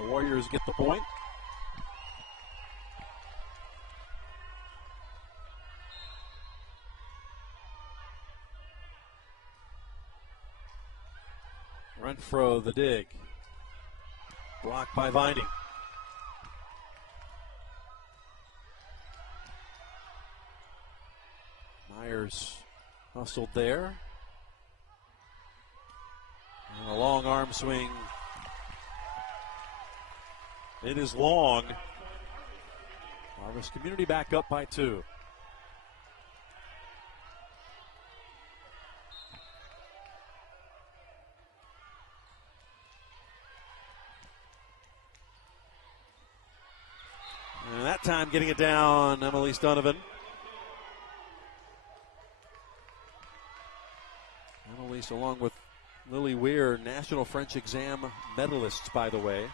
The Warriors get the point. Renfro the dig. Blocked by Vining. Myers hustled there. And a long arm swing. It is long. Harvest Community back up by 2. And that time getting it down, Emily Donovan. Annalise, along with Lily Weir, national French exam medalists, by the way.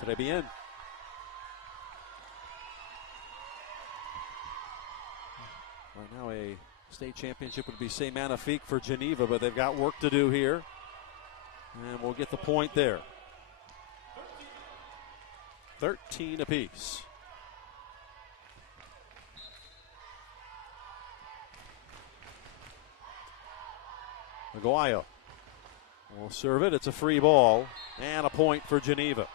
Très bien. Right now, a state championship would be say magnifique for Geneva, but they've got work to do here. And we'll get the point there. 13 apiece. Aguayo will serve it. It's a free ball and a point for Geneva.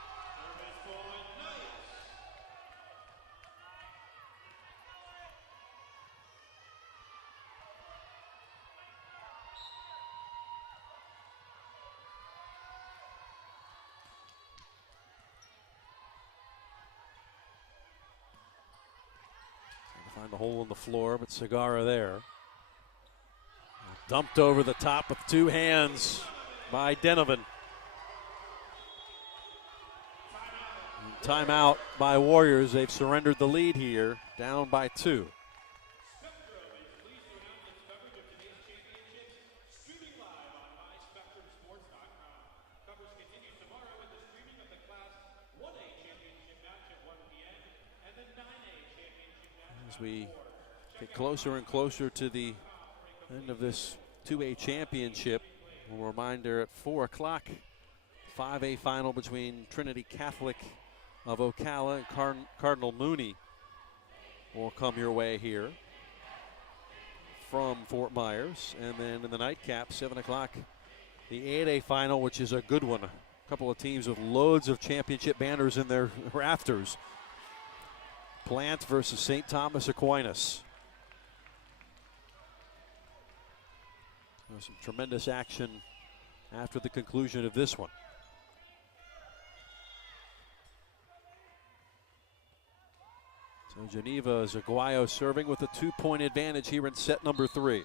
Find the hole in the floor, but Segarra there. Dumped over the top with 2 hands by Donovan. Timeout by Warriors. They've surrendered the lead here, down by 2. As we get closer and closer to the end of this 2A championship, a reminder at 4 o'clock, 5A final between Trinity Catholic of Ocala and Cardinal Mooney will come your way here from Fort Myers. And then in the nightcap, 7 o'clock, the 8A final, which is a good one. A couple of teams with loads of championship banners in their rafters. Plant versus St. Thomas Aquinas. Some tremendous action after the conclusion of this one. So Geneva is Aguayo serving with a 2-point advantage here in set number 3.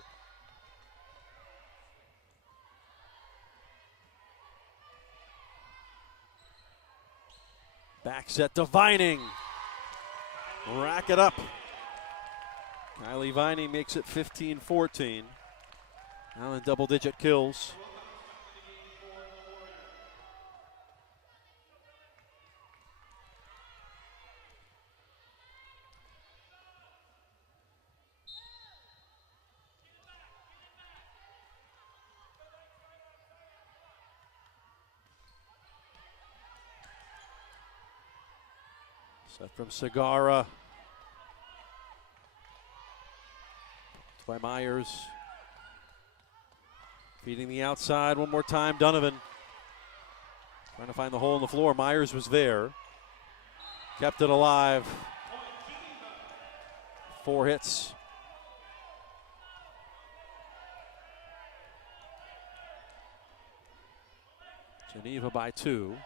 Back set to Vining. Rack it up. Kylie Vining makes it 15-14. Now in double-digit kills. Set from Segarra. By Myers. Feeding the outside one more time, Donovan. Trying to find the hole in the floor. Myers was there. Kept it alive. 4 hits. Geneva by 2.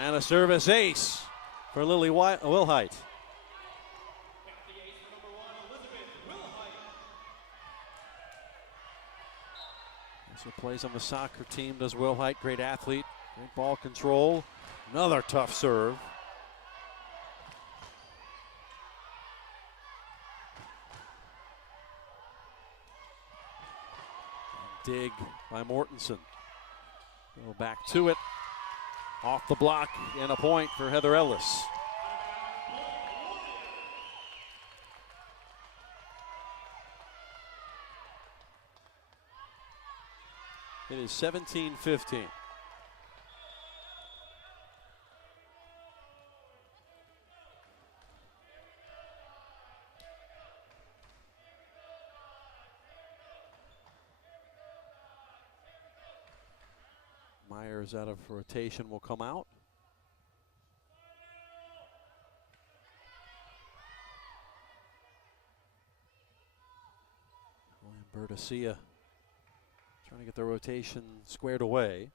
And a service ace for Lily Wilhite. Also plays on the soccer team, does Wilhite, great athlete, great ball control. Another tough serve. Dig by Mortensen. Go back to it. Off the block and a point for Heather Ellis. It is 17-15. Myers out of rotation will come out. Bertasia trying to get the rotation squared away.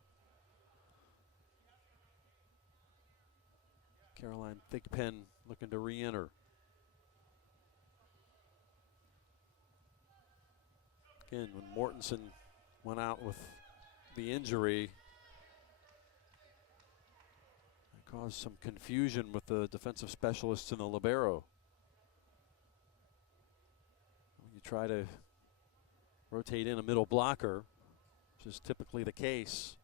Caroline Thigpen looking to re-enter. Again, when Mortensen went out with the injury, it caused some confusion with the defensive specialists and the libero. You try to rotate in a middle blocker, which is typically the case.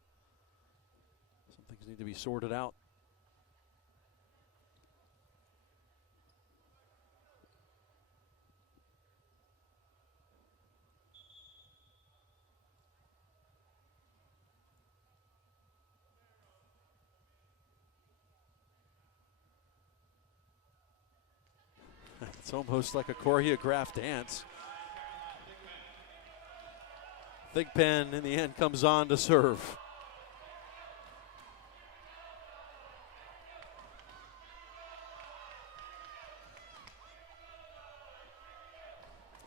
Some things need to be sorted out. It's almost like a choreographed dance. Thigpen in the end comes on to serve.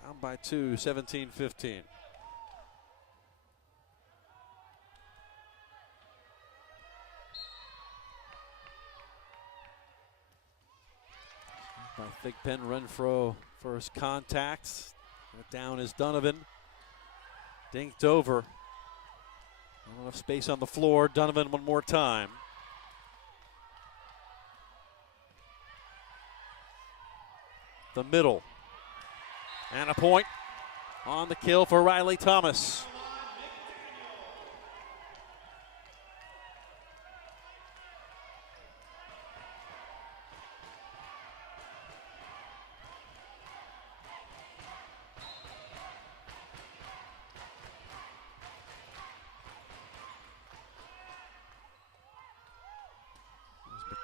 Down by 2, 17-15. By Thigpen, Renfro first contact. Down is Donovan. Dinked over. Not enough space on the floor. Donovan one more time. The middle. And a point on the kill for Riley Thomas.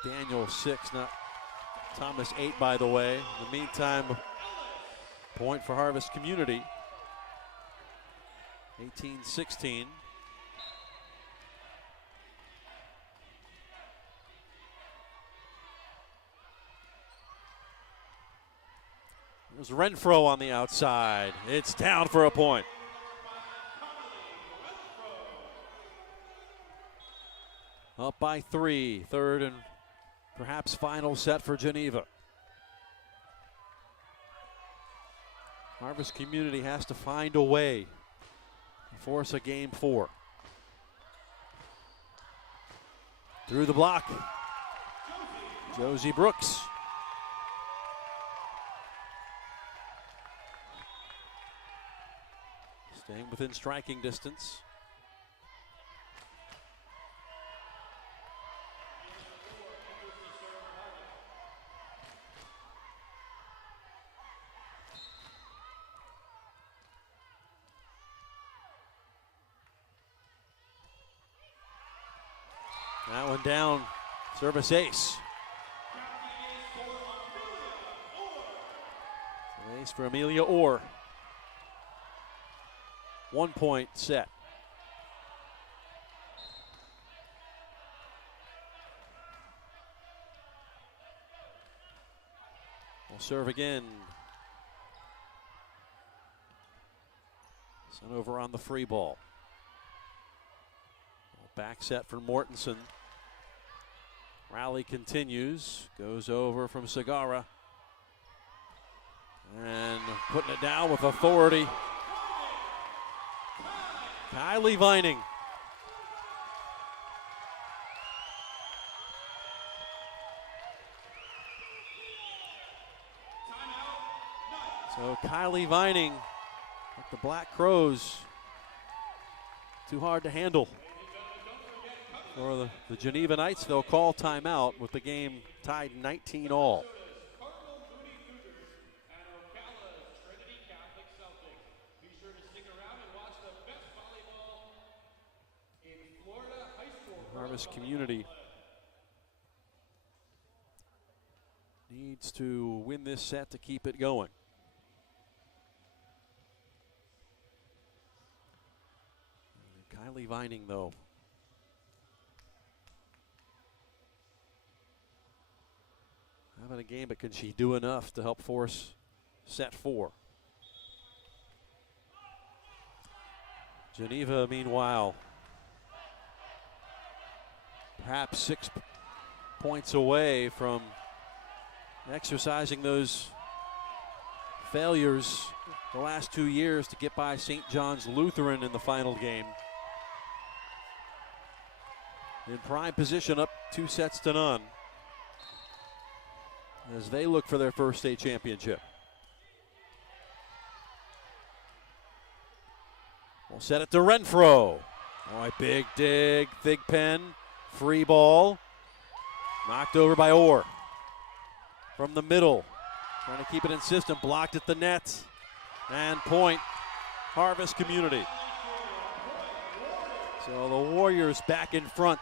Daniel 6, not Thomas 8, by the way. In the meantime, point for Harvest Community. 18-16. There's Renfro on the outside. It's down for a point. Up by 3, third and perhaps final set for Geneva. Harvest Community has to find a way to force a game 4. Through the block, Josie Brooks. Staying within striking distance. That one down, service ace. An ace for Amelia Orr. 1 point set. We'll serve again. Sent over on the free ball. Back set for Mortensen. Rally continues, goes over from Segara. And putting it down with authority. Kylie Vining. So Kylie Vining with the Black Crows too hard to handle for the Geneva Knights. They'll call timeout with the game tied 19-all. Harvest Community needs to win this set to keep it going. Kylie Vining, though, having a game, but can she do enough to help force set 4? Geneva, meanwhile, perhaps 6 points away from exercising those failures the last 2 years to get by St. John's Lutheran in the final game. In prime position, up 2-0 as they look for their first state championship. We'll set it to Renfro. Oh, big dig, big pen, free ball. Knocked over by Orr. From the middle, trying to keep it insistent, blocked at the net. And point, Harvest Community. So the Warriors back in front.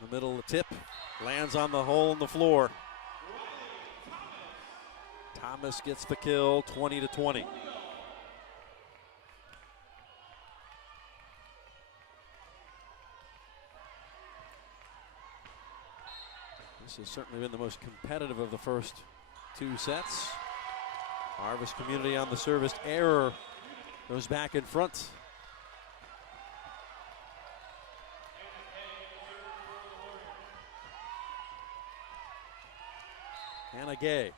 In the middle of the tip, lands on the hole in the floor. Thomas gets the kill, 20-20. This has certainly been the most competitive of the first 2 sets. Harvest Community on the service error goes back in front. Hannah Gay,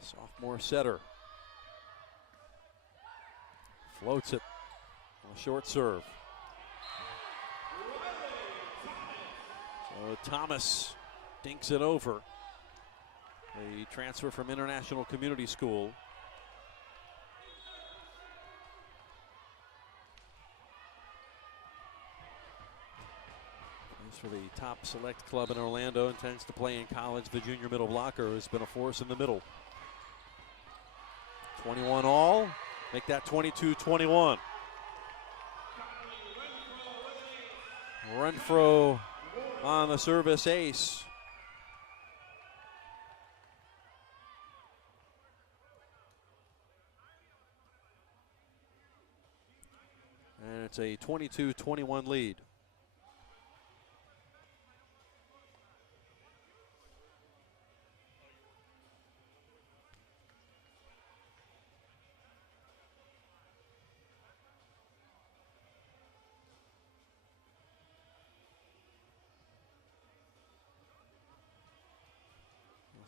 sophomore setter, floats it on a short serve. So Thomas dinks it over. The transfer from International Community School. For the top select club in Orlando, intends to play in college. The junior middle blocker has been a force in the middle. 21 all, make that 22-21. Renfro on the service ace. And it's a 22-21 lead.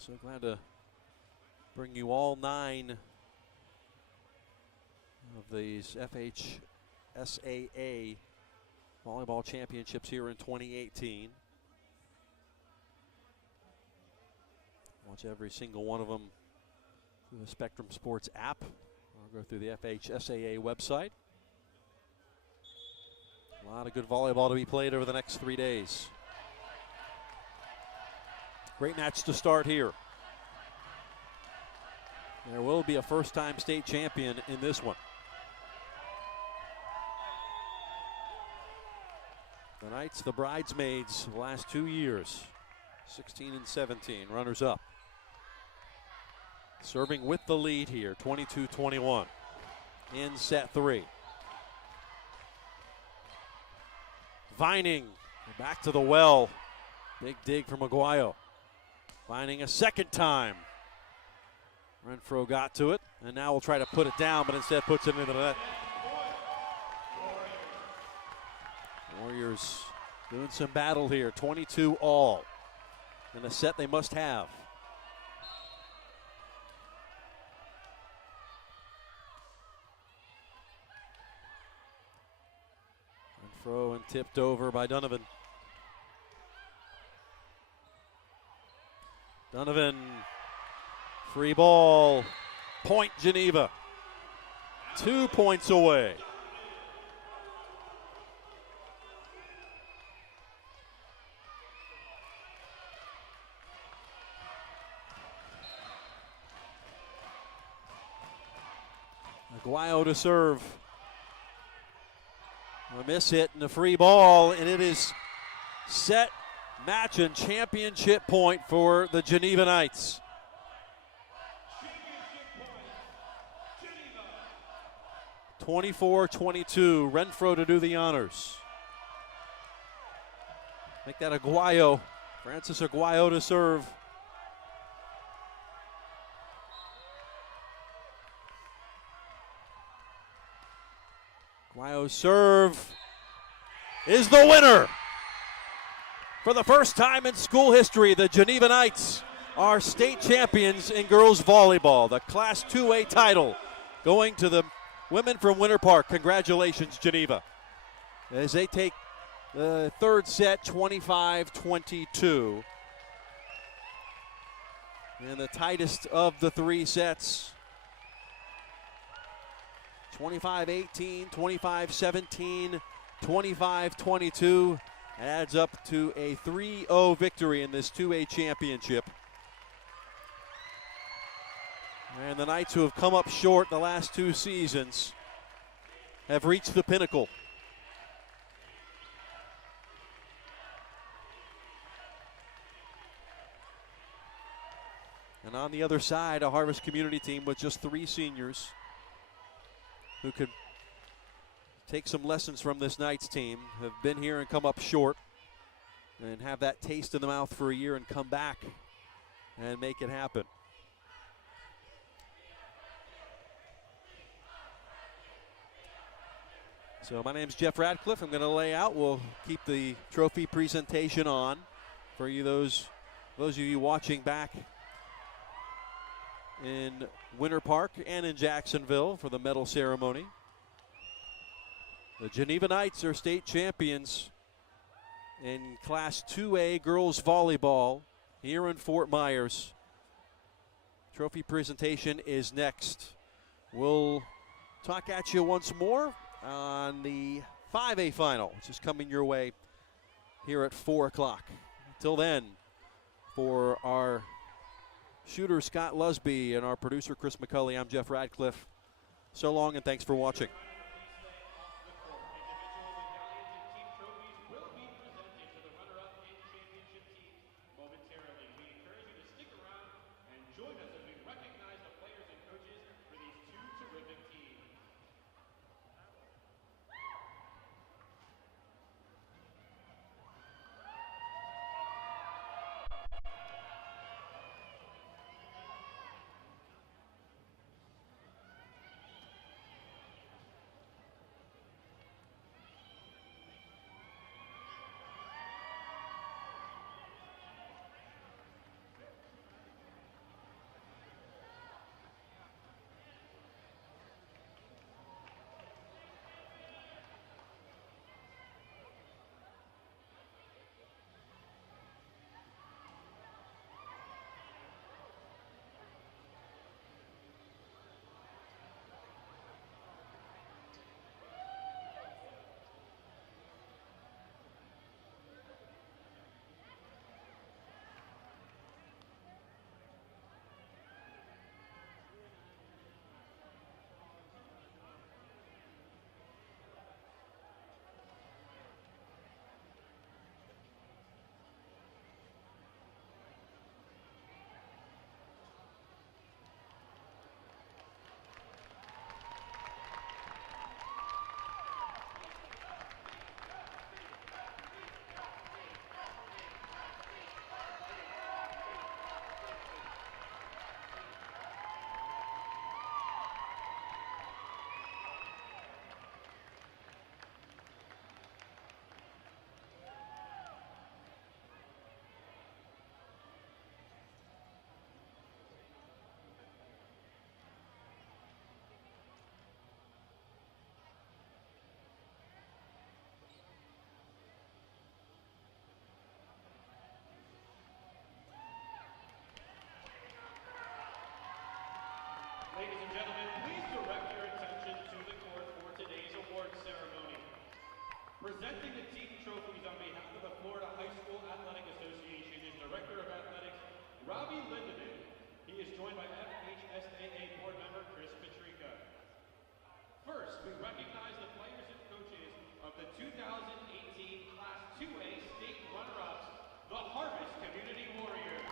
So glad to bring you all 9 of these FHSAA volleyball championships here in 2018. Watch every single one of them through the Spectrum Sports app or go through the FHSAA website. A lot of good volleyball to be played over the next 3 days. Great match to start here. There will be a first-time state champion in this one. The Knights, the bridesmaids the last 2 years, 16 and 17, runners up. Serving with the lead here, 22-21 in set 3. Vining back to the well. Big dig from Aguayo. Vining a second time. Renfro got to it, and now we'll try to put it down, but instead puts it into the net. Warriors doing some battle here, 22 all. In a set they must have. Throw and tipped over by Donovan. Donovan, free ball, point Geneva. 2 points away. Aguayo to serve. A miss hit and a free ball, and it is set, match, and championship point for the Geneva Knights. (24-22), Renfro to do the honors. Make that Aguayo, Francis Aguayo to serve. Aguayo's serve is the winner. For the first time in school history, the Geneva Knights are state champions in girls volleyball. The Class 2A title going to the women from Winter Park. Congratulations, Geneva, as they take the third set, 25-22. And the tightest of the three sets, 25-18, 25-17, 25-22. Adds up to a 3-0 victory in this 2A championship. And the Knights, who have come up short the last two seasons, have reached the pinnacle. And on the other side, a Harvest Community team with just 3 seniors who could take some lessons from this Knights team, have been here and come up short and have that taste in the mouth for a year and come back and make it happen. So my name's Jeff Radcliffe. I'm going to lay out. We'll keep the trophy presentation on for you, those of you watching back in Winter Park and in Jacksonville for the medal ceremony. The Geneva Knights are state champions in Class 2A girls volleyball here in Fort Myers. Trophy presentation is next. We'll talk at you once more on the 5A final, which is coming your way here at 4 o'clock. Until then, for our shooter Scott Lusby and our producer Chris McCulley, I'm Jeff Radcliffe. So long and thanks for watching. Presenting the team trophies on behalf of the Florida High School Athletic Association is Director of Athletics, Robbie Lindemann. He is joined by FHSAA Board Member Chris Patrica. First, we recognize the players and coaches of the 2018 Class 2A State Runner-Ups, the Harvest Community Warriors.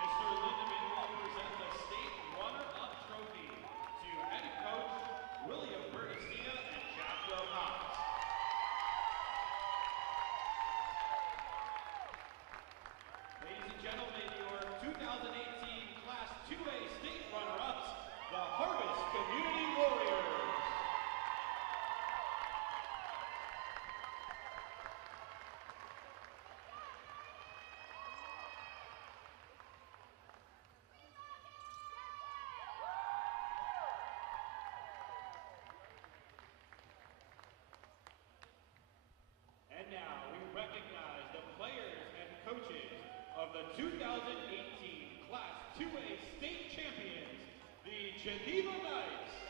Mr. Lindemann will present the State Runner-Up Trophy to Head Coach William Bertestia and Joshua Cox. Ladies and gentlemen, your 2018 Class 2A State Runner-Ups, the Harvest Community Warriors. And now we recognize the players and coaches of the 2018 Class 2A State Champions, the Geneva Knights.